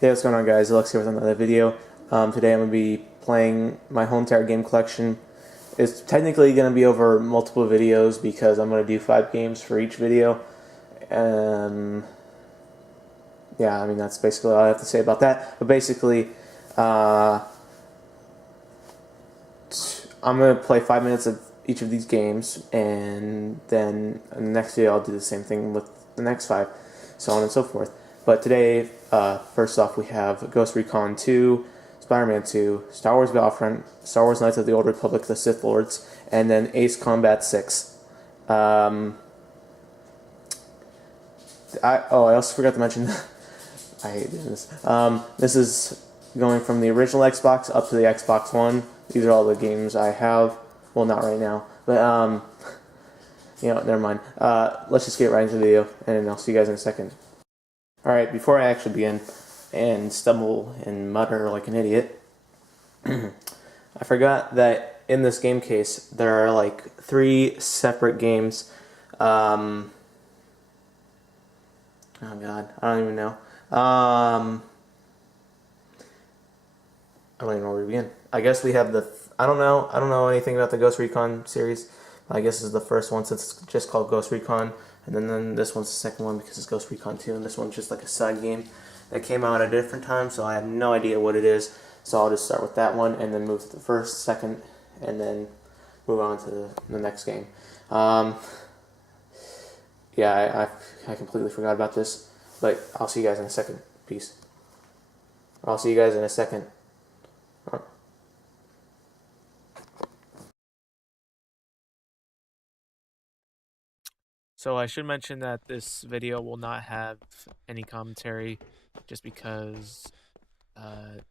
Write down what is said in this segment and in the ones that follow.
Hey, what's going on, guys? Alex here with another video. Today I'm going to be playing my whole entire game collection. It's technically going to be over multiple videos because I'm going to do 5 games for each video. Yeah, I mean, that's basically all I have to say about that. But basically, I'm going to play 5 minutes of each of these games, and then in the next video I'll do the same thing with the next 5, so on and so forth. But today, first off, we have Ghost Recon 2, Spider-Man 2, Star Wars Battlefront, Star Wars Knights of the Old Republic, The Sith Lords, and then Ace Combat 6. I also forgot to mention, I hate doing this. This is going from the original Xbox up to the Xbox One. These are all the games I have. Well, not right now, but never mind. Let's just get right into the video, and I'll see you guys in a second. Alright, before I actually begin and stumble and mutter like an idiot, I forgot that in this game case there are like 3 separate games. Oh god, I don't even know. I don't even know where to begin. I guess we have I don't know anything about the Ghost Recon series. I guess this is the first one since it's just called Ghost Recon. And then this one's the second one because it's Ghost Recon 2, and this one's just like a side game that came out at a different time, so I have no idea what it is. So I'll just start with that one and then move to the first, second, and then move on to the next game. Yeah, I completely forgot about this, but I'll see you guys in a second. Peace. I'll see you guys in a second. So I should mention that this video will not have any commentary, just because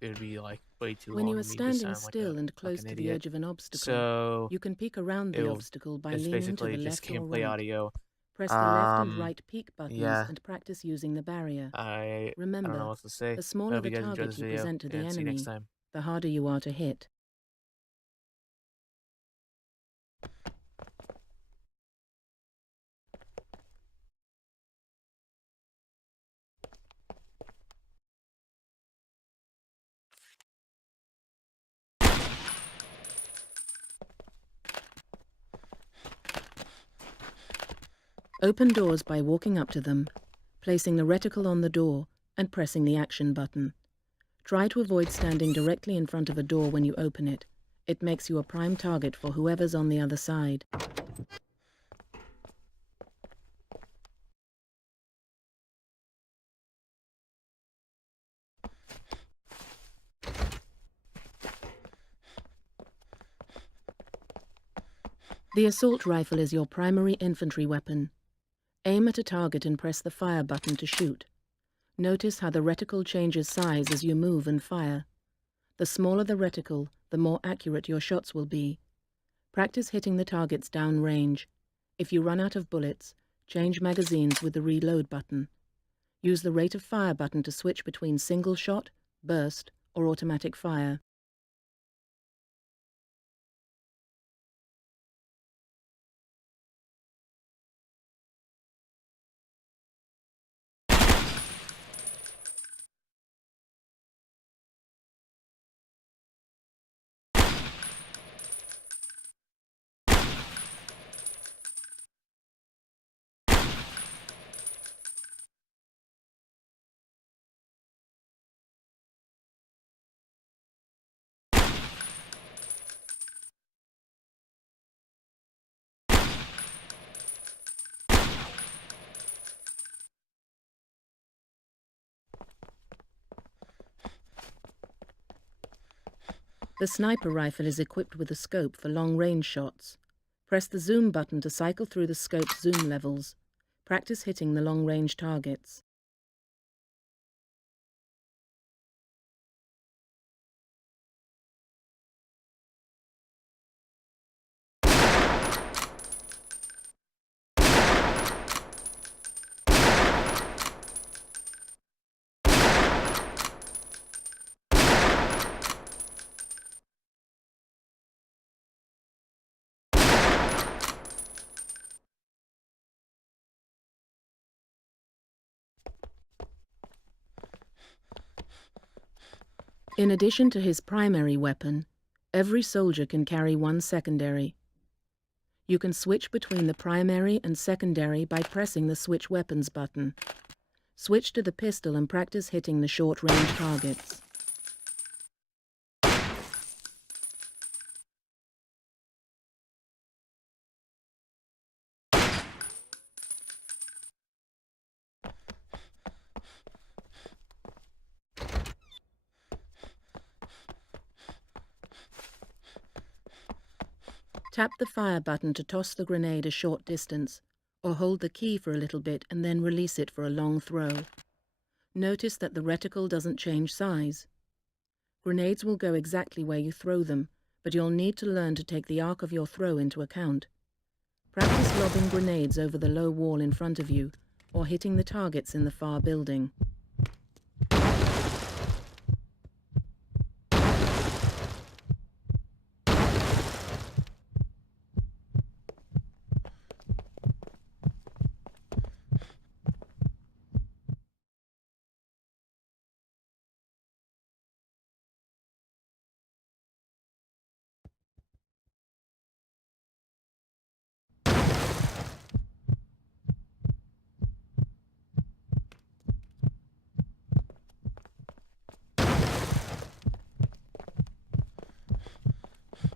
it would be like way too long. When you are standing still and close to the edge of an obstacle, so you can peek around the obstacle by leaning to the left or right. Audio. Press the left and right peek buttons and practice using the barrier. Remember, I don't know what to say. the smaller the target you present to the enemy, the harder you are to hit. Open doors by walking up to them, placing the reticle on the door, and pressing the action button. Try to avoid standing directly in front of a door when you open it. It makes you a prime target for whoever's on the other side. The assault rifle is your primary infantry weapon. Aim at a target and press the fire button to shoot. Notice how the reticle changes size as you move and fire. The smaller the reticle, the more accurate your shots will be. Practice hitting the targets down range. If you run out of bullets, change magazines with the reload button. Use the rate of fire button to switch between single shot, burst, or automatic fire. The sniper rifle is equipped with a scope for long-range shots. Press the zoom button to cycle through the scope's zoom levels. Practice hitting the long-range targets. In addition to his primary weapon, every soldier can carry one secondary. You can switch between the primary and secondary by pressing the Switch Weapons button. Switch to the pistol and practice hitting the short-range targets. Tap the fire button to toss the grenade a short distance, or hold the key for a little bit and then release it for a long throw. Notice that the reticle doesn't change size. Grenades will go exactly where you throw them, but you'll need to learn to take the arc of your throw into account. Practice lobbing grenades over the low wall in front of you, or hitting the targets in the far building.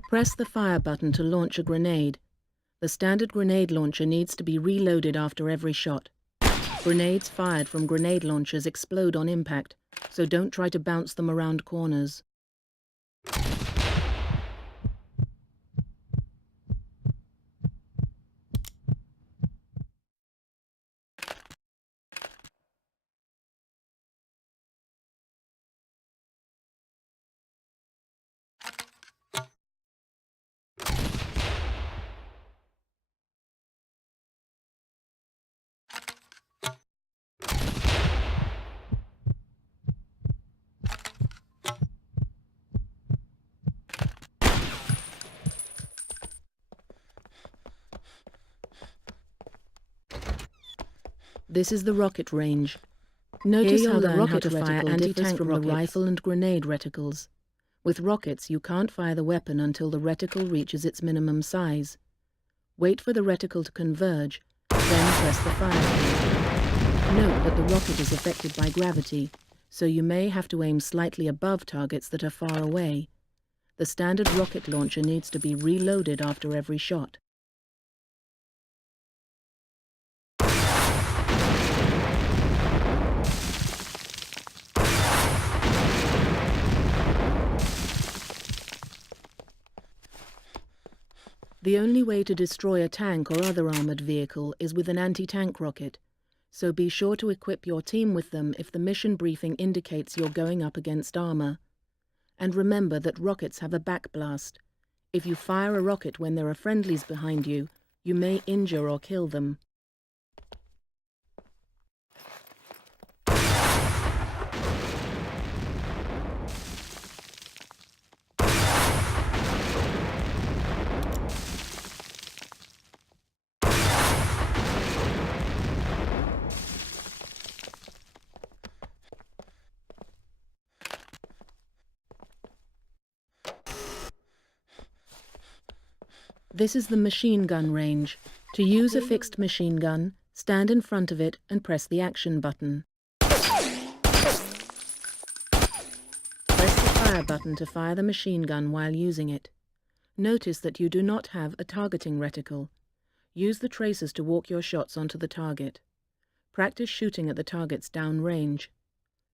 Press the fire button to launch a grenade. The standard grenade launcher needs to be reloaded after every shot. Grenades fired from grenade launchers explode on impact, so don't try to bounce them around corners. This is the rocket range. Notice how the rocket reticle differs from the rifle and grenade reticles. With rockets, you can't fire the weapon until the reticle reaches its minimum size. Wait for the reticle to converge, then press the fire key. Note that the rocket is affected by gravity, so you may have to aim slightly above targets that are far away. The standard rocket launcher needs to be reloaded after every shot. The only way to destroy a tank or other armored vehicle is with an anti-tank rocket, so be sure to equip your team with them if the mission briefing indicates you're going up against armor. And remember that rockets have a backblast. If you fire a rocket when there are friendlies behind you, you may injure or kill them. This is the machine gun range. To use a fixed machine gun, stand in front of it and press the action button. Press the fire button to fire the machine gun while using it. Notice that you do not have a targeting reticle. Use the tracers to walk your shots onto the target. Practice shooting at the targets downrange.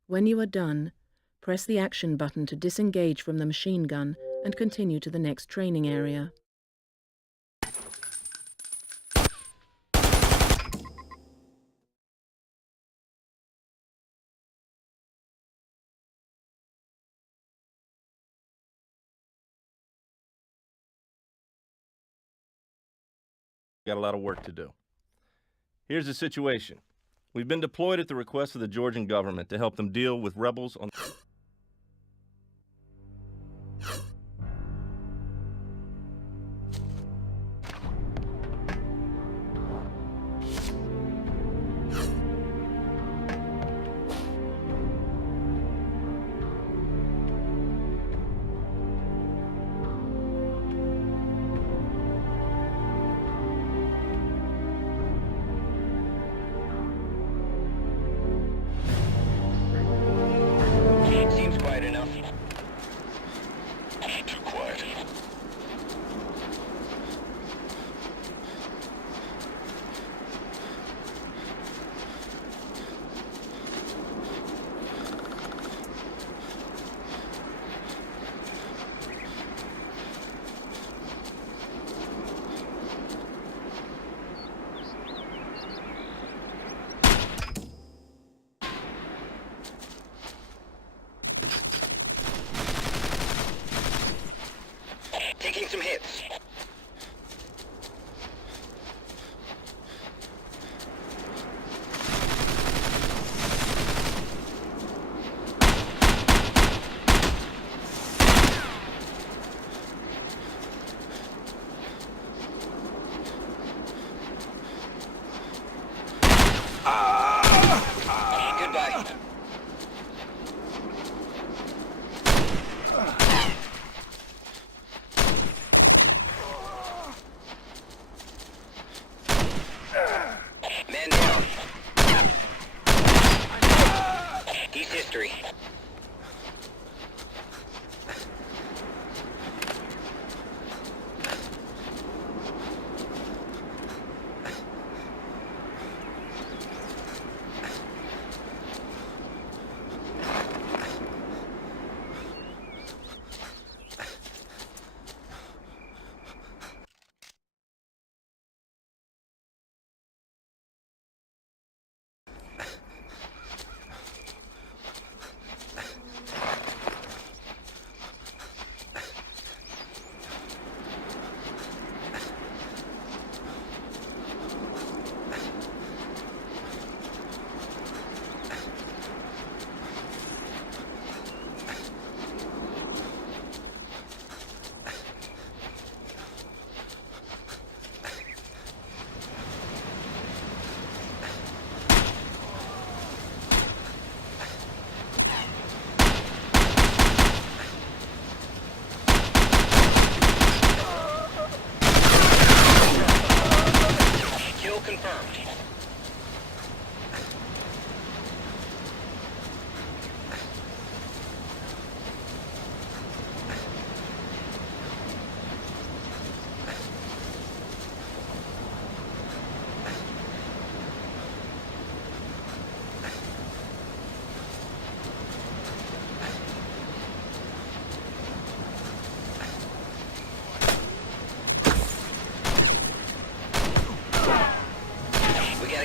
When you are done, press the action button to disengage from the machine gun and continue to the next training area. Got a lot of work to do. Here's the situation. We've been deployed at the request of the Georgian government to help them deal with rebels on...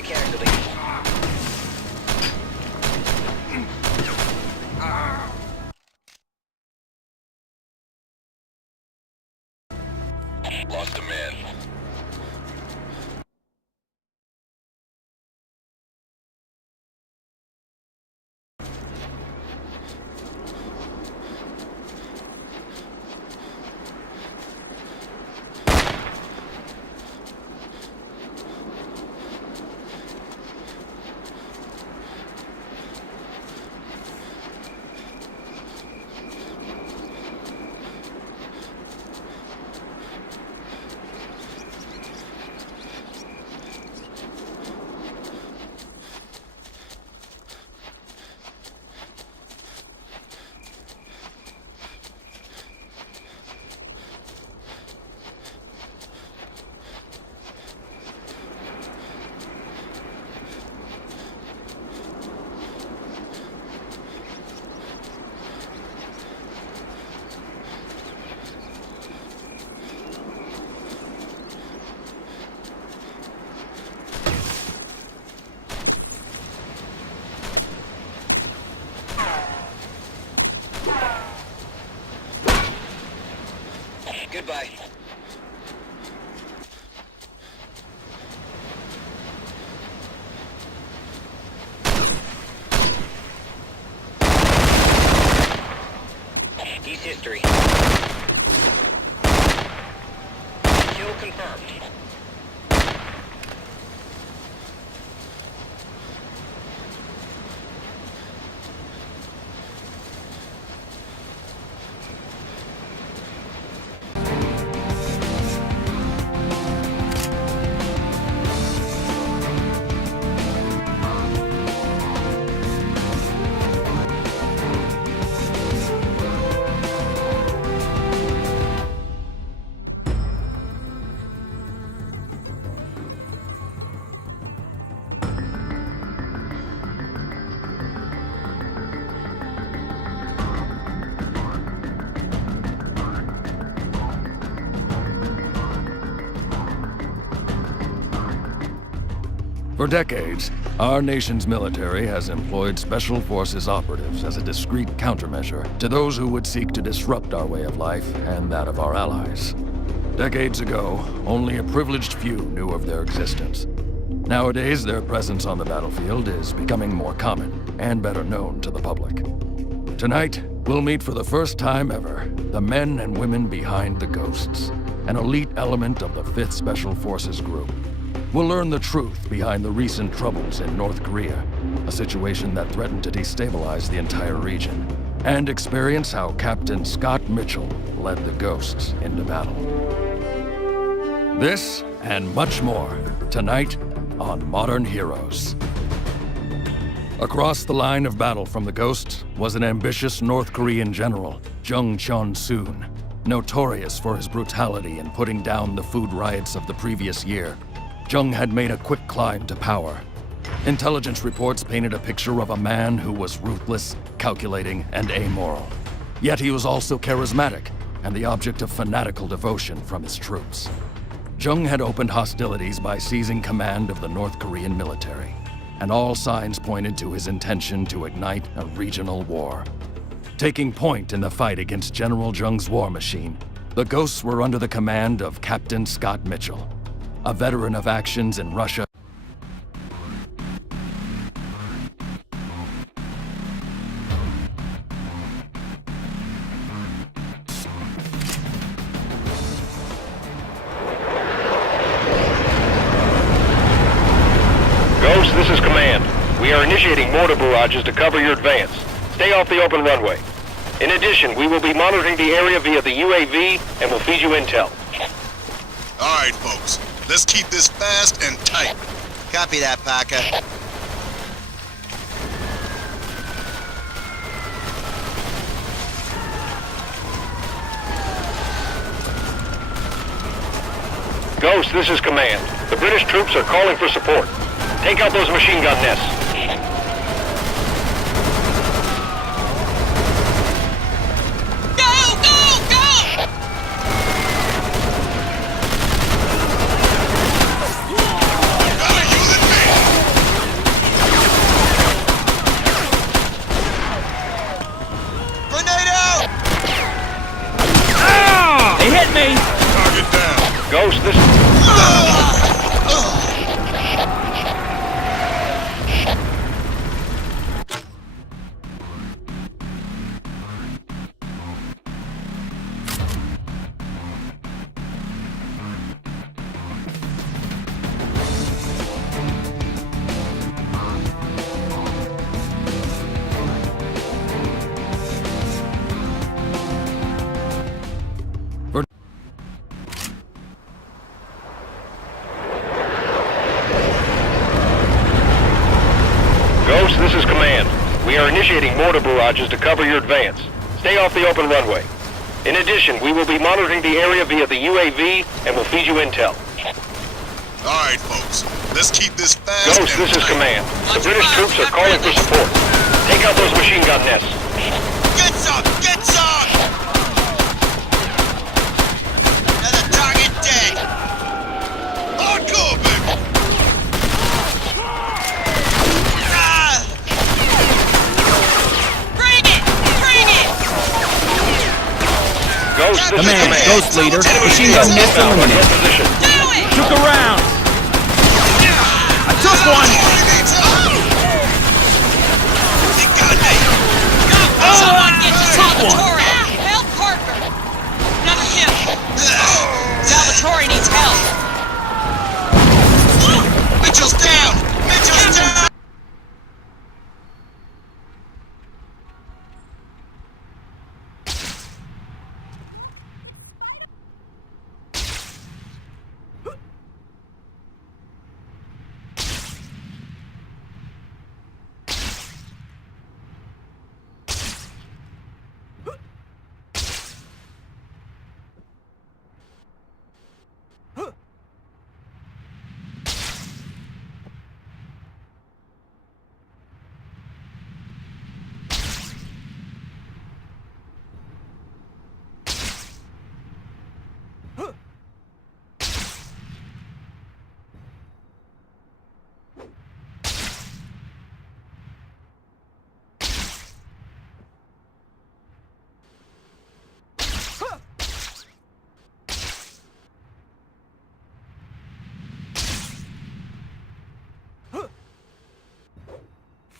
casualty. Lost a man. Goodbye. He's history. Kill confirmed. For decades, our nation's military has employed Special Forces operatives as a discreet countermeasure to those who would seek to disrupt our way of life and that of our allies. Decades ago, only a privileged few knew of their existence. Nowadays, their presence on the battlefield is becoming more common and better known to the public. Tonight, we'll meet for the first time ever the men and women behind the Ghosts, an elite element of the 5th Special Forces Group. We'll learn the truth behind the recent troubles in North Korea, a situation that threatened to destabilize the entire region, and experience how Captain Scott Mitchell led the Ghosts into battle. This and much more tonight on Modern Heroes. Across the line of battle from the Ghosts was an ambitious North Korean general, Jung Chon-soon, notorious for his brutality in putting down the food riots of the previous year. Jung had made a quick climb to power. Intelligence reports painted a picture of a man who was ruthless, calculating, and amoral. Yet he was also charismatic and the object of fanatical devotion from his troops. Jung had opened hostilities by seizing command of the North Korean military, and all signs pointed to his intention to ignite a regional war. Taking point in the fight against General Jung's war machine, the Ghosts were under the command of Captain Scott Mitchell, a veteran of actions in Russia. Ghost, this is Command. We are initiating mortar barrages to cover your advance. Stay off the open runway. In addition, we will be monitoring the area via the UAV and will feed you intel. All right, folks. Let's keep this fast and tight. Copy that, Parker. Ghost, this is Command. The British troops are calling for support. Take out those machine gun nests. Gotta use it, man. Ghost, this... Ghost, this is Command. We are initiating mortar barrages to cover your advance. Stay off the open runway. In addition, we will be monitoring the area via the UAV and will feed you intel. All right, folks. Let's keep this fast Ghost, and this is tight. Command. The British troops are calling for support. Take out those machine gun nests. Get some! Get some! Another target dead! Hardcore, baby! Ah! Bring it! Bring it! Ghost, this is Command. Ghost leader. Machine gun nest eliminated. Position. Do it! Took one! They got me! Someone get to Salvatore! Help Parker! Another kill! Salvatore needs help! Mitchell's down! Mitchell's down!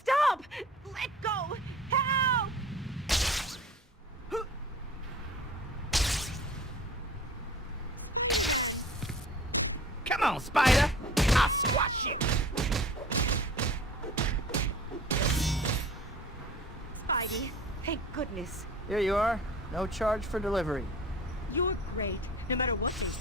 Stop! Let go! Help! Come on, Spider! I'll squash you! Spidey, thank goodness. Here you are. No charge for delivery. You're great, no matter what they say.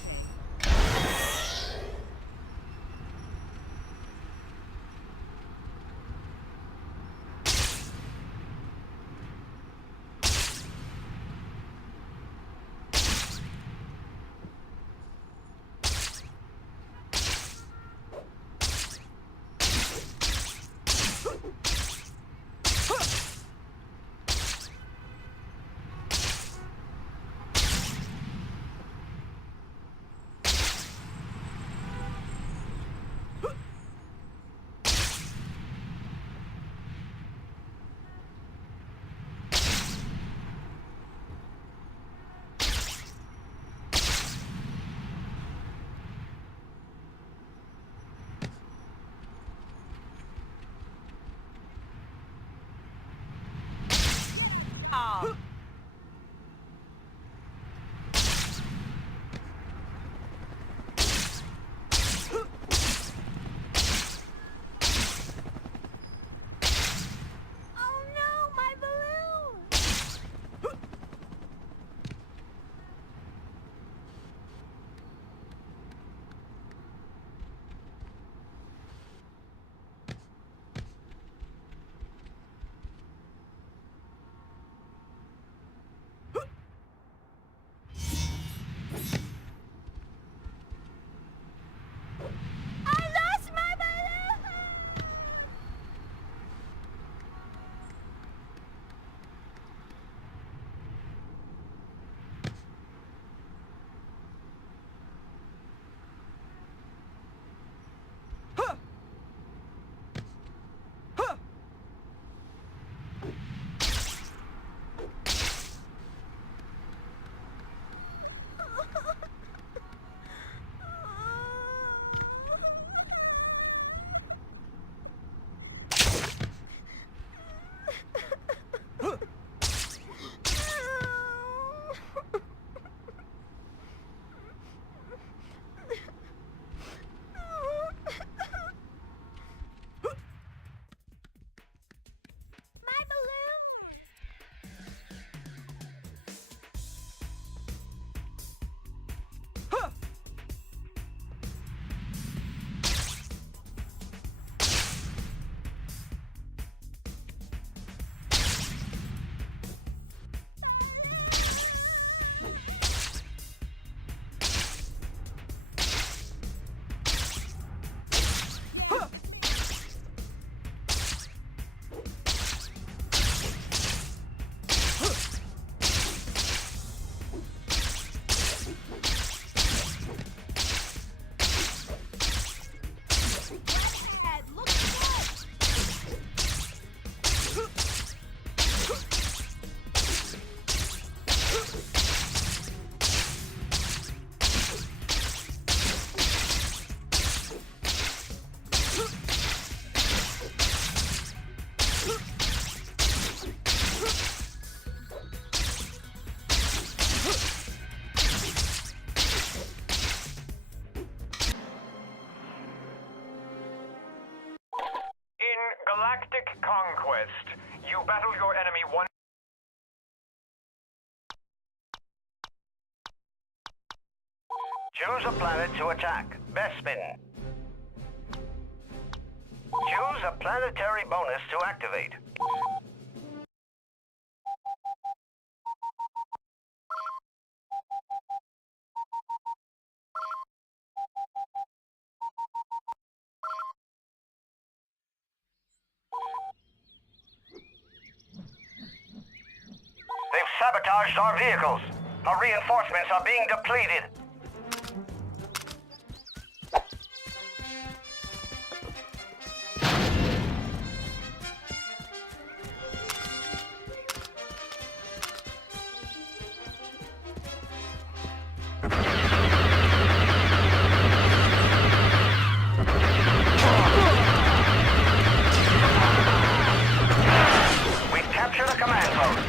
Galactic Conquest. You battle your enemy one... Choose a planet to attack. Bespin. Choose a planetary bonus to activate. They've sabotaged our vehicles. Our reinforcements are being depleted. We've captured a command post.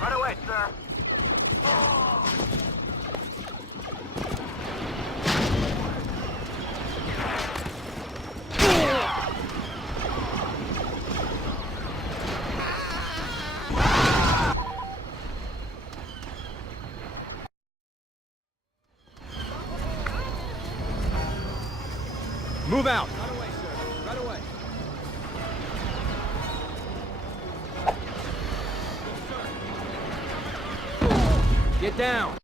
Right away, sir. Move out. Right away, sir. Right away. Get down.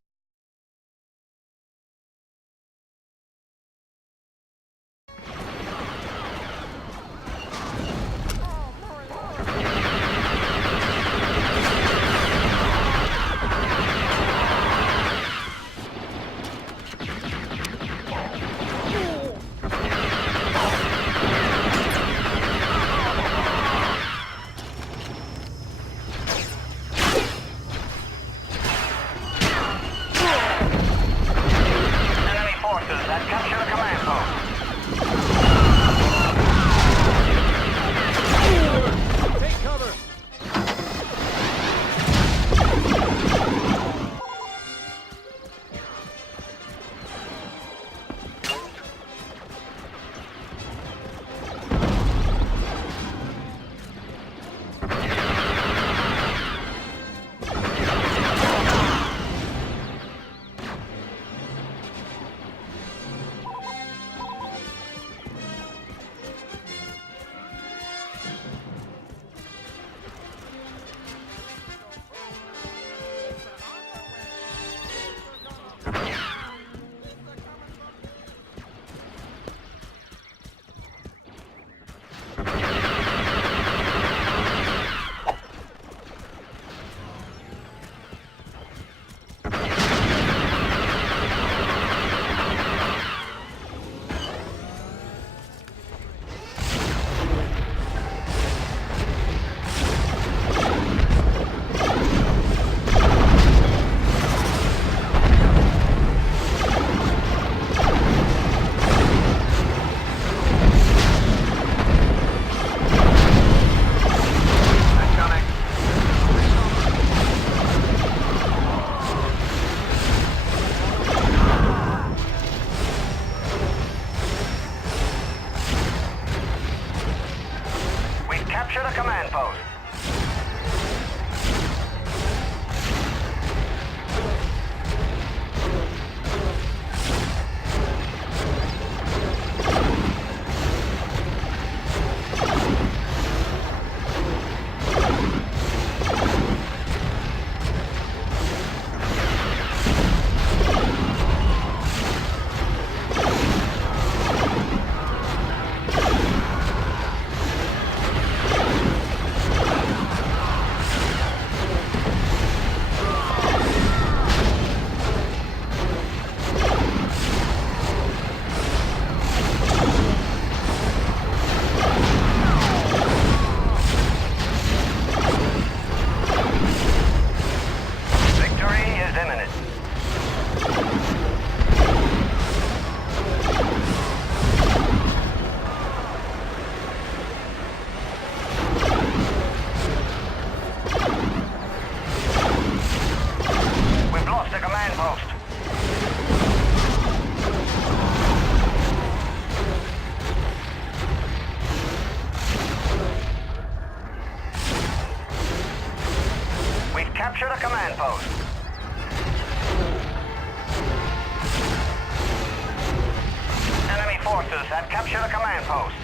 Enemy forces have captured a command post.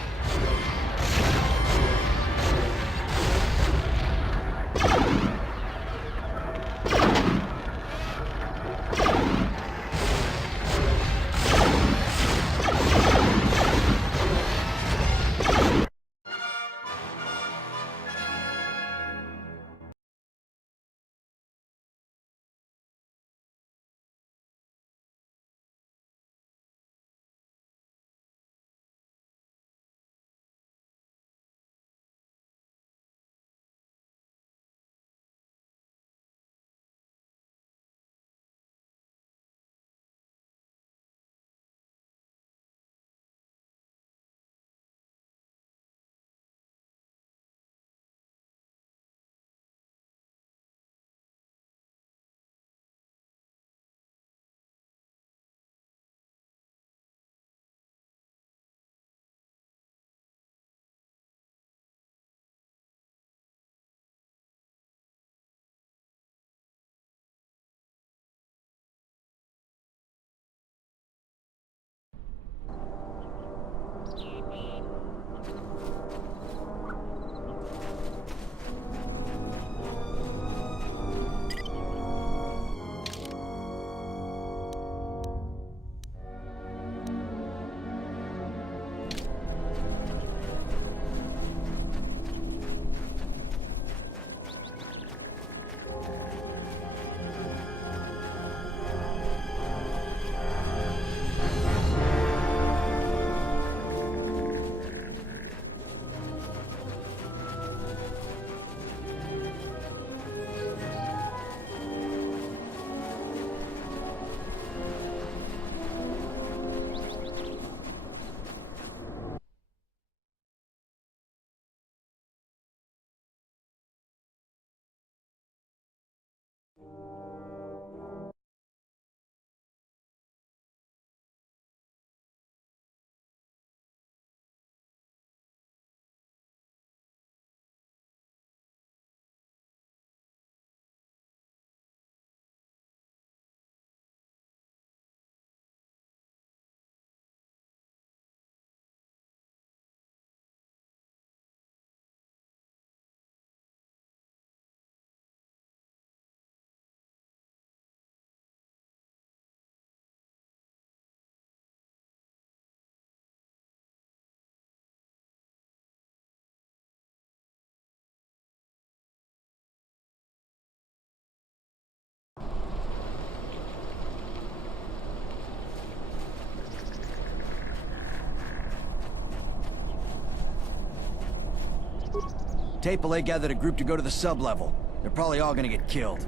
Tapele gathered a group to go to the sub-level. They're probably all gonna get killed.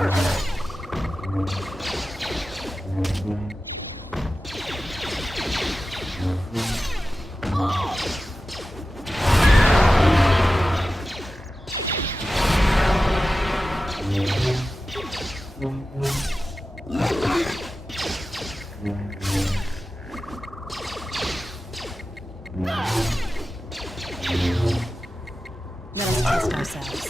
Let us test ourselves.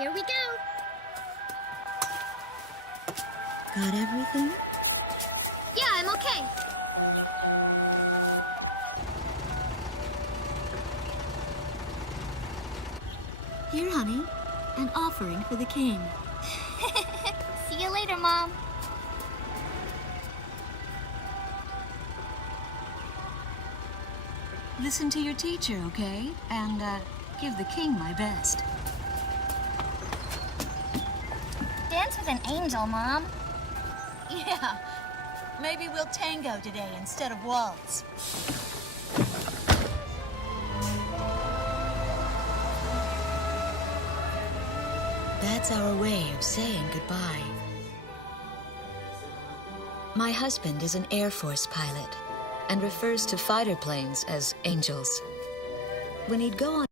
Here we go. Got everything? Yeah, I'm okay. Here, honey. An offering for the king. See you later, Mom. Listen to your teacher, okay? And, give the king my best. Dance with an angel, Mom. Yeah. Maybe we'll tango today instead of waltz. That's our way of saying goodbye. My husband is an Air Force pilot and refers to fighter planes as angels. When he'd go on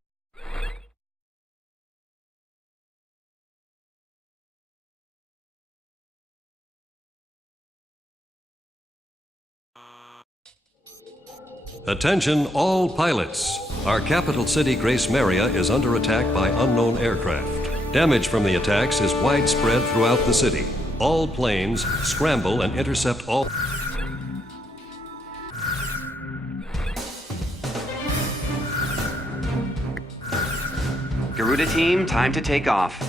Attention all pilots. Our capital city, Grace Maria, is under attack by unknown aircraft. Damage from the attacks is widespread throughout the city. All planes scramble and intercept all... Garuda team, time to take off.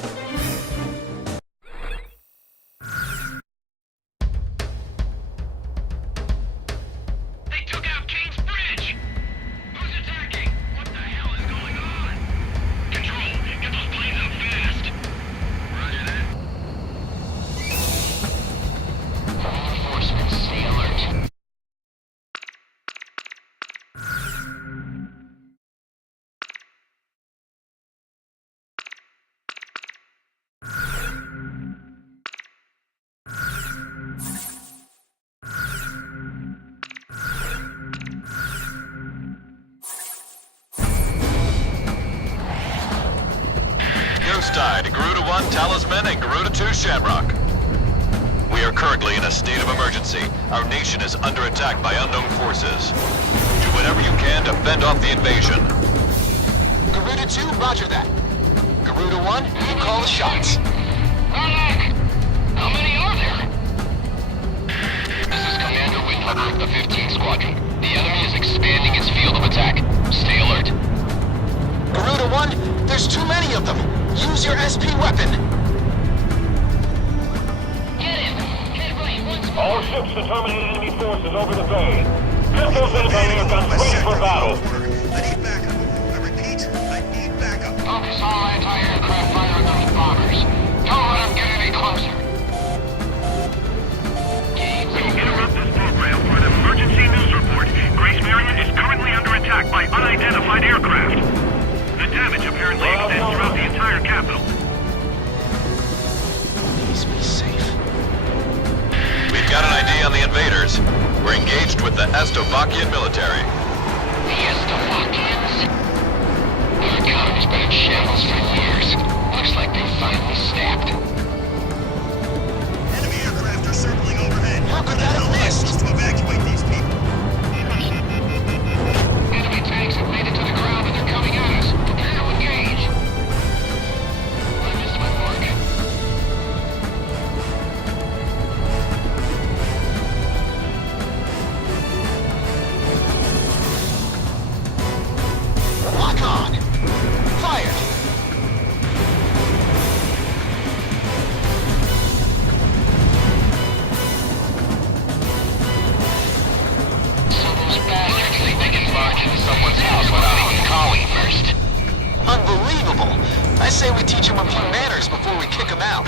Eye to Garuda 1 Talisman and Garuda 2 Shamrock. We are currently in a state of emergency. Our nation is under attack by unknown forces. Do whatever you can to fend off the invasion. Garuda 2, roger that. Garuda 1, you call the shots. Ronak! How many are there? This is Commander Windhunter of the 15th Squadron. The enemy is expanding its field of attack. Stay alert. Garuda 1, there's too many of them. Use your SP weapon. Get him! Get right, once more. All ships to terminate enemy forces over the bay. Get those anti-air guns ready for battle. I need backup. I repeat, I need backup. Focus all anti-aircraft fire on those bombers. Don't let them get any closer. We interrupt this program for an emergency news report. Grace Maria is currently under attack by unidentified aircraft. The damage apparently extends throughout the entire capital. Please be safe. We've got an ID on the invaders. We're engaged with the Estovakian military. The Estovakians? Our economy's been in shambles for years. Looks like they finally snapped. Enemy aircraft are circling overhead. How could that have missed? Supposed to evacuate these people. Enemy tanks have made it to the ground and they're coming at us. Prepare to engage. I missed my mark. Lock on. Fire. So those bastards think they can barge into someone's house without even calling first. Unbelievable. I say we teach them a few manners before we kick them out.